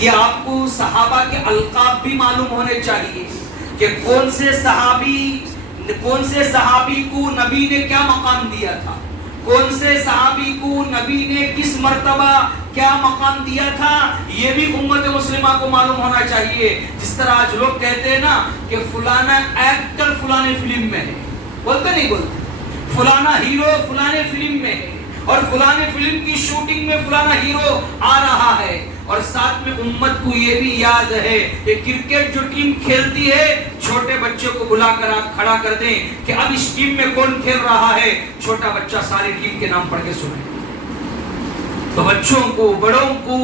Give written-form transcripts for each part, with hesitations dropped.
یہ آپ کو صحابہ کے القاب بھی معلوم ہونے چاہیے کہ کون سے صحابی کو نبی نے کیا مقام دیا تھا، کون سے صحابی کو نبی نے کس مرتبہ کیا مقام دیا تھا، یہ بھی امت مسلمہ کو معلوم ہونا چاہیے۔ جس طرح آج لوگ کہتے ہیں نا کہ فلانا ایکٹر فلانے فلم میں ہے، بولتے نہیں بولتے، فلانا ہیرو فلانے فلم میں ہے، اور فلانے فلم کی شوٹنگ میں فلانا ہیرو آ رہا ہے، اور ساتھ میں امت کو یہ بھی یاد ہے کہ کرکٹ جو ٹیم کھیلتی ہے، چھوٹے بچوں کو بلا کر آپ کھڑا کر دیں کہ اب اس ٹیم میں کون کھیل رہا ہے، چھوٹا بچہ ساری ٹیم کے نام پڑھ کے سنے۔ تو بچوں کو، بڑوں کو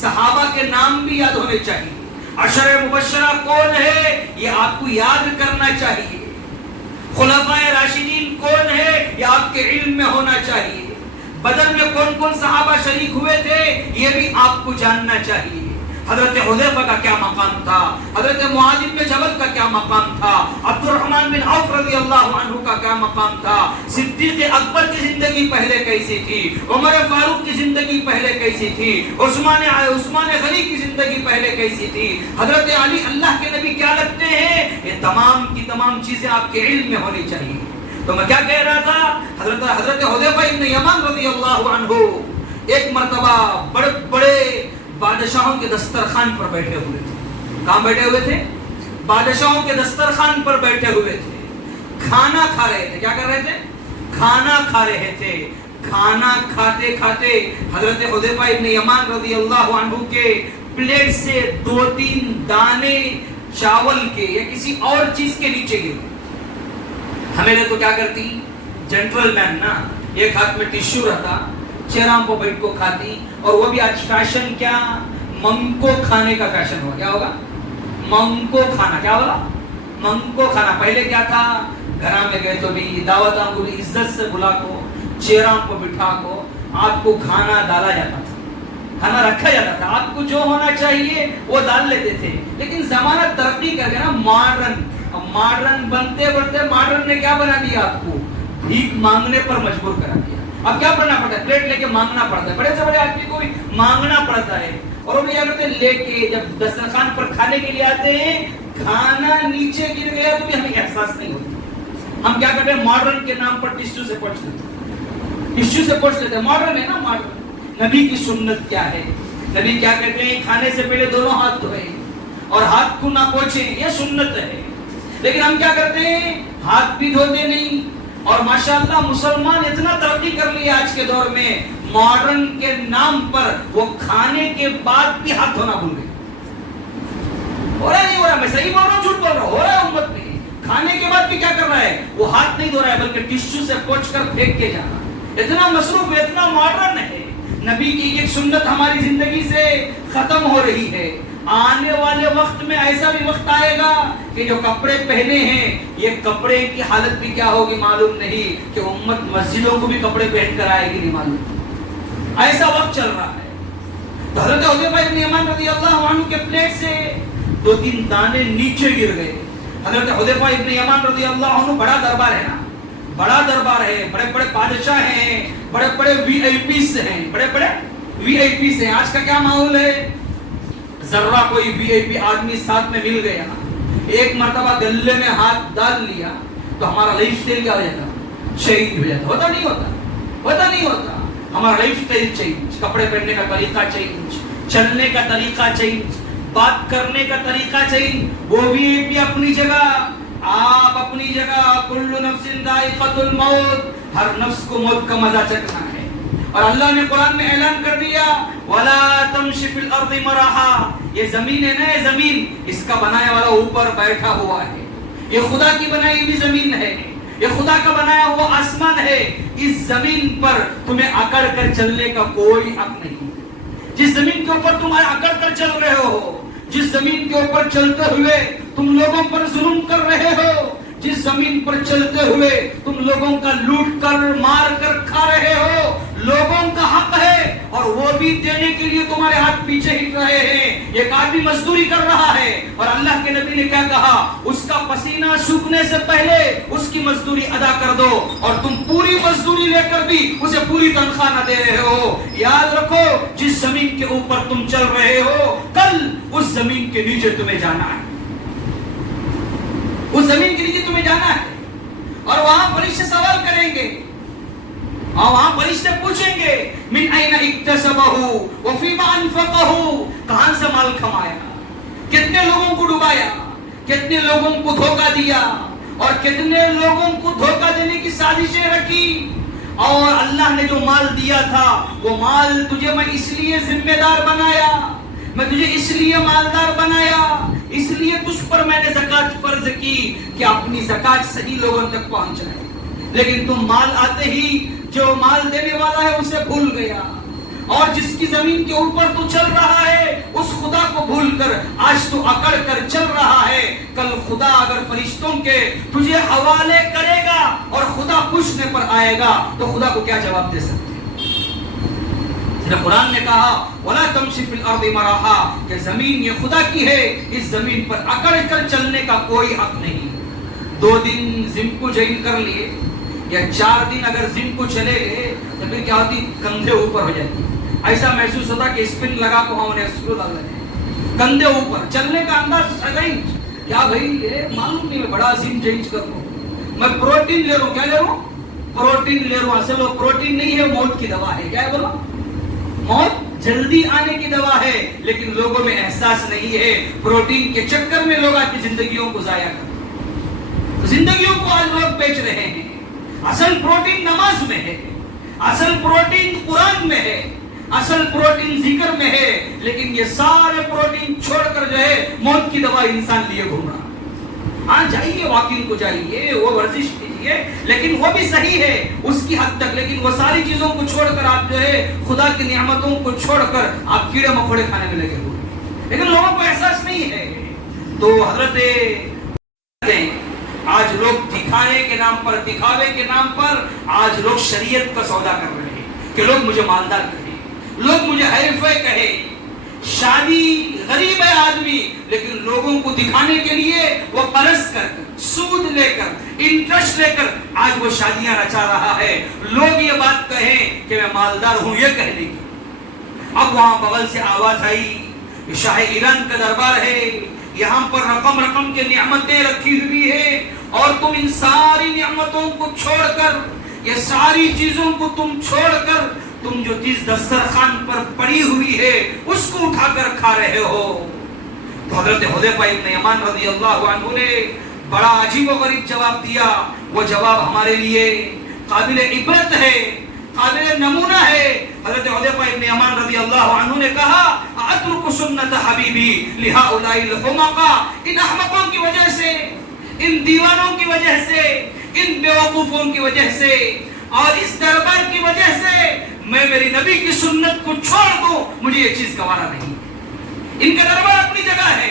صحابہ کے نام بھی یاد ہونے چاہیے، عشر مبشرہ کون ہے یہ آپ کو یاد کرنا چاہیے، خلفائے راشدین کون ہے یہ آپ کے علم میں ہونا چاہیے، بدر میں کون کون صحابہ شریک ہوئے تھے یہ بھی آپ کو جاننا چاہیے، حضرت حذیفہ کا کیا مقام تھا، حضرت معاذ بن جبل کا کیا مقام تھا، عبد الرحمن بن عوف رضی اللہ عنہ کا کیا مقام تھا، صدیق اکبر کی زندگی پہلے کیسی تھی، عمر فاروق کی زندگی پہلے کیسی تھی، عثمان غنی کی زندگی پہلے کیسی تھی، حضرت علی اللہ کے نبی کیا لگتے ہیں، یہ تمام کی تمام چیزیں آپ کے علم میں ہونی چاہیے۔ تو میں کیا کہہ رہا تھا، حضرت حذیفہ ابن یمان رضی اللہ عنہ ایک مرتبہ بڑے بڑے بادشاہوں کے دسترخوان پر بیٹھے ہوئے تھے۔ کہاں بیٹھے ہوئے تھے؟ بادشاہوں کے دسترخوان پر بیٹھے ہوئے تھے، کھانا کھا رہے تھے۔ کیا کر رہے تھے؟ کھانا کھا رہے تھے۔ کھانا کھاتے کھاتے حضرت حذیفہ ابن یمان رضی اللہ عنہ کے پلیٹ سے 2-3 دانے چاول کے یا کسی اور چیز کے نیچے گرے۔ ہمیں تو کیا کرتی، جنٹرل مین نا، ایک ہاتھ میں ٹیشو رہتا، چہرام کو بیٹھ کو کھاتی، اور وہ بھی آج فیشن کیا، منگو کھانے کا فیشن ہوا۔ کیا ہوگا؟ منگو کھانا۔ کیا ہوگا؟ منگو کھانا۔ پہلے کیا تھا، گھر میں گئے تو بھی دعوتوں کو بھی عزت سے بلا کو، چہرام کو بٹھا کو آپ کو کھانا ڈالا جاتا تھا، کھانا رکھا جاتا تھا، آپ کو جو ہونا چاہیے وہ ڈال لیتے تھے۔ لیکن زمانہ ترقی کر گیا نا، ماڈرن بنتے بنتے ماڈرن نے کیا بنا دیا، آپ کو بھیک مانگنے پر مجبور کرا دیا۔ اب کیا کرنا پڑتا ہے، پلیٹ لے کے مانگنا پڑتا ہے، بڑے سے بڑے آدمی کو بھی مانگنا پڑتا ہے، اور وہ کیا کرتے ہیں، لے کے جب دسترخوان پر کھانے کے لیے آتے ہیں، کھانا نیچے گر گیا تو بھی ہمیں احساس نہیں ہوتا۔ ہم کیا کرتے ہیں، ماڈرن کے نام پر ٹشو سے پوچھ لیتے ہیں، ٹشو سے پوچھ لیتے ہیں، ماڈرن ہے نا ماڈرن۔ نبی کی سنت کیا ہے، نبی کیا کہتے ہیں، کھانے سے پہلے دونوں ہاتھ دھوئیں اور ہاتھ کو نہ پوچھیں، یہ سنت ہے۔ لیکن ہم کیا کرتے ہیں، ہاتھ بھی دھوتے نہیں، اور ماشاءاللہ مسلمان اتنا ترقی کر لیا آج کے دور میں، ماڈرن کے نام پر وہ کھانے کے بعد بھی ہاتھ دھونا بھول گئے۔ ہو رہا نہیں ہو رہا، میں صحیح بول رہا ہوں جھوٹ بول رہا ہوں، ہو رہا ہے امت میں، کھانے کے بعد بھی کیا کر رہا ہے، وہ ہاتھ نہیں دھو رہا ہے بلکہ ٹشو سے پوچھ کر پھینک کے جانا۔ اتنا مصروف، اتنا ماڈرن ہے۔ نبی کی ایک سنت ہماری زندگی سے ختم ہو رہی ہے۔ آنے والے وقت میں ایسا بھی وقت آئے گا کہ جو کپڑے پہنے ہیں یہ کپڑے کی حالت بھی کیا ہوگی معلوم نہیں، کہ امت مسجدوں کو بھی کپڑے پہن کر آئے گی نہیں معلوم، ایسا وقت چل رہا ہے۔ تو حضرت حذیفہ ابن یمان رضی اللہ عنہ کے پلیٹ سے 2-3 دانے نیچے گر گئے۔ حضرت حذیفہ ابن یمان رضی اللہ عنہ بڑا دربار ہے نا، بڑا دربار ہے، بڑے بڑے بادشاہ ہیں، بڑے بڑے وی آئی پیز ہیں، بڑے بڑے وی آئی پیز ہیں۔ آج کا کیا ماحول ہے، ذرہ کوئی وی آئی پی آدمی ساتھ میں مل گیا، ایک مرتبہ گلے میں ہاتھ ڈال لیا تو ہمارا لائف سٹائل کیا ہو جاتا، چینج ہو جاتا۔ ہوتا نہیں ہوتا، ہوتا نہیں ہوتا، ہمارا لائف سٹائل چینج، کپڑے پہننے کا طریقہ چینج، چلنے کا طریقہ چینج، بات کرنے کا طریقہ چینج۔ وہ بھی اپنی جگہ، آپ اپنی جگہ، کل نفس ذائقۃ الموت، ہر نفس کو موت کا مزہ چکھنا ہے۔ اور اللہ نے قرآن میں اعلان کر دیا، وَلَا تَمْشِ فِي الْأَرْضِ مَرَحًا، یہ زمین ہے نا، یہ زمین، اس کا بنانے والا اوپر بیٹھا ہوا ہے، یہ خدا کی بنائی ہوئی زمین ہے، یہ خدا کا بنایا ہوا آسمان ہے، اس زمین پر تمہیں اکڑ کر چلنے کا کوئی حق نہیں۔ جس زمین کے اوپر تم اکڑ کر چل رہے ہو، جس زمین کے اوپر چلتے ہوئے تم لوگوں پر ظلم کر رہے ہو، جس زمین پر چلتے ہوئے تم لوگوں کا لوٹ کر مار کر کھا رہے ہو، لوگوں کا حق ہے، اور وہ بھی دینے کے لیے تمہارے ہاتھ پیچھے ہٹ رہے ہیں. ایک آدمی مزدوری کر رہا ہے اور اللہ کے نبی نے کیا کہا؟ اس کا پسینہ سوکھنے سے پہلے اس کی مزدوری ادا کر دو. اور تم پوری مزدوری لے کر بھی اسے پوری تنخواہ نہ دے رہے ہو. یاد رکھو جس زمین کے اوپر تم چل رہے ہو کل اس زمین کے نیچے تمہیں جانا ہے. اس زمین کے نیچے تمہیں جانا ہے اور وہاں فرشتے سوال کریں گے اور وہاں فرشتے پوچھیں گے من این اکتسبہ وفیما انفقہ, کہاں سے مال کھمایا, کتنے لوگوں کو ڈبایا, کتنے لوگوں کو دھوکہ دیا اور کتنے لوگوں کو دھوکہ دینے کی سازشیں رکھی. اور اللہ نے جو مال دیا تھا وہ مال تجھے میں اس لیے ذمہ دار بنایا, میں تجھے اس لیے مالدار بنایا, اس لیے تجھ پر میں نے زکات فرض کی کہ اپنی زکات صحیح لوگوں تک پہنچ جائے. لیکن تم مال آتے ہی جو مال دینے والا ہے اسے بھول گیا, اور جس کی زمین کے اوپر تو چل رہا ہے اس خدا کو بھول کر آج تو اکڑ کر چل رہا ہے. کل خدا اگر فرشتوں کے تجھے حوالے کرے گا اور خدا پوچھنے پر آئے گا تو خدا کو کیا جواب دے سکتے؟ قرآن نے کہا وَلَا تَمْشِ فِي الْأَرْضِ مَرَحًا, کہ زمین یہ خدا کی ہے, اس زمین پر اکڑ کر چلنے کا کوئی حق نہیں. 2 دن زم کو جائن کر لیے یا 4 دن اگر زم کو چلے گئے تو پھر کیا ہوتی؟ کندھے اوپر ہو جاتی. ایسا محسوس ہوتا کہ اسپن لگا کو ہم نے اسکرو ڈال رہے, کندھے اوپر چلنے کا انداز چینج. کیا بھائی یہ معلوم نہیں, میں بڑا زم چینج کر رہا ہوں, میں پروٹین لے رہا ہوں. کیا لے رہا ہوں؟ پروٹین لے رہا ہوں. اصل وہ پروٹین نہیں ہے, موت کی دوا ہے. کیا ہے بولو؟ موت جلدی آنے کی دوا ہے, لیکن لوگوں میں احساس نہیں ہے. پروٹین کے چکر میں لوگ اپنی زندگیوں کو ضائع کر رہے ہیں, زندگیوں کو آج لوگ بیچ رہے ہیں. اصل پروٹین نماز میں ہے, اصل پروٹین قرآن میں ہے, اصل پروٹین ذکر میں ہے, لیکن یہ سارے پروٹین چھوڑ کر جو ہے موت کی دوا انسان لیے گھوم رہا. ہاں جائیے, واکنگ کو جائیے, وہ ورزش کیجیے, لیکن وہ بھی صحیح ہے اس کی حد تک, لیکن وہ ساری چیزوں کو چھوڑ کر آپ جو ہے خدا کی نعمتوں کو چھوڑ کر آپ کیڑے مکوڑے کھانے میں لگے ہوئے, لیکن لوگوں کو احساس نہیں ہے. تو حضرت آج لوگ دکھانے کے نام پر, دکھاوے کے نام پر آج لوگ شریعت کا سودا کر رہے ہیں کہ لوگ مجھے مالدار کہیں, لوگ مجھے حریفے کہیں. شادی غریب ہے آدمی, لیکن لوگوں کو دکھانے کے لیے وہ قرض کر, سود لے کر, انٹرسٹ لے کر آج وہ شادیاں رچا رہا ہے. لوگ یہ بات کہیں کہ میں مالدار ہوں یہ کہنے کی. اب وہاں بغل سے آواز آئی, شاہ ایران کا دربار ہے, یہاں پر رقم رقم کے نعمتیں رکھی ہوئی ہے, اور تم ان ساری نعمتوں کو چھوڑ کر, یہ ساری چیزوں کو تم چھوڑ کر, تم جو چیز دسترخوان پر پڑی ہوئی ہے اس کو اٹھا کر کھا رہے ہو. تو حضرت حذیفہ ابن یمان رضی اللہ عنہ نے بڑا عجیب و غریب جواب دیا. وہ جواب ہمارے لیے قابل عبرت ہے, قابل نمونہ ہے. حضرت حذیفہ ابن یمان رضی اللہ عنہ نے کہا اترک سنت حبیبی لہؤلاء الحمقاء, ان احمقوں کی وجہ سے, ان دیوانوں کی وجہ سے, ان بیوقوفوں کی وجہ سے اور اس دربار کی وجہ سے میں میری نبی کی سنت کو چھوڑ دوں, مجھے یہ چیز گوارا نہیں. ان کا دربار اپنی جگہ ہے,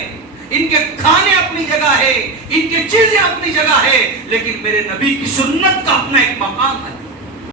ان کے کھانے اپنی جگہ ہے, ان کے چیزیں اپنی جگہ ہے, لیکن میرے نبی کی سنت کا اپنا ایک مقام ہے.